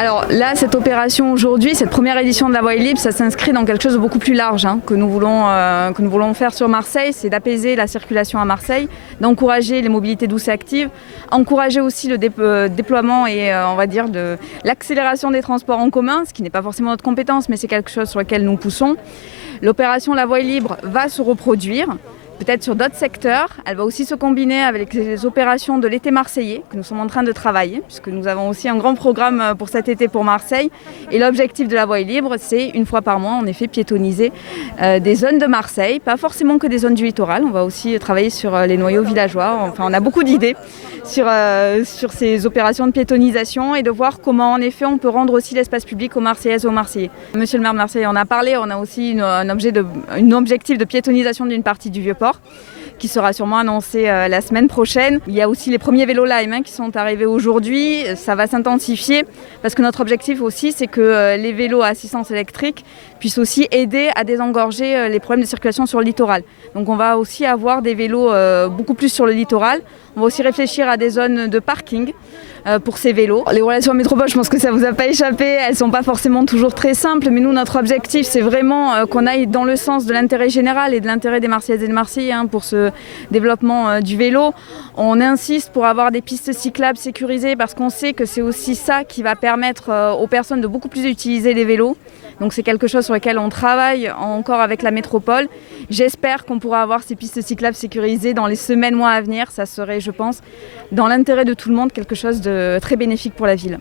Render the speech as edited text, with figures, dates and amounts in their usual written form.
Alors là, cette opération aujourd'hui, cette première édition de la Voie libre, ça s'inscrit dans quelque chose de beaucoup plus large que nous voulons faire sur Marseille. C'est d'apaiser la circulation à Marseille, d'encourager les mobilités douces et actives, encourager aussi le déploiement et on va dire de l'accélération des transports en commun, ce qui n'est pas forcément notre compétence, mais c'est quelque chose sur lequel nous poussons. L'opération La Voie libre va se reproduire. Peut-être sur d'autres secteurs. Elle va aussi se combiner avec les opérations de l'été marseillais que nous sommes en train de travailler, puisque nous avons aussi un grand programme pour cet été pour Marseille. Et l'objectif de la Voie libre, c'est une fois par mois, en effet, piétoniser des zones de Marseille, pas forcément que des zones du littoral. On va aussi travailler sur les noyaux villageois. Enfin, on a beaucoup d'idées sur ces opérations de piétonisation et de voir comment, en effet, on peut rendre aussi l'espace public aux Marseillaises et aux Marseillais. Monsieur le maire de Marseille en a parlé. On a aussi un objectif de piétonisation d'une partie du Vieux-Port, qui sera sûrement annoncé la semaine prochaine. Il y a aussi les premiers vélos Lime qui sont arrivés aujourd'hui. Ça va s'intensifier parce que notre objectif aussi, c'est que les vélos à assistance électrique puissent aussi aider à désengorger les problèmes de circulation sur le littoral. Donc on va aussi avoir des vélos beaucoup plus sur le littoral. On va aussi réfléchir à des zones de parking pour ces vélos. Les relations en métropole, je pense que ça ne vous a pas échappé, elles ne sont pas forcément toujours très simples, mais nous, notre objectif, c'est vraiment qu'on aille dans le sens de l'intérêt général et de l'intérêt des Marseillaises et des Marseillais pour ce développement du vélo. On insiste pour avoir des pistes cyclables sécurisées parce qu'on sait que c'est aussi ça qui va permettre aux personnes de beaucoup plus utiliser les vélos. Donc c'est quelque chose sur lequel on travaille encore avec la métropole. J'espère qu'on pourra avoir ces pistes cyclables sécurisées dans les semaines, mois à venir. Ça serait, je pense, dans l'intérêt de tout le monde, quelque chose de très bénéfique pour la ville.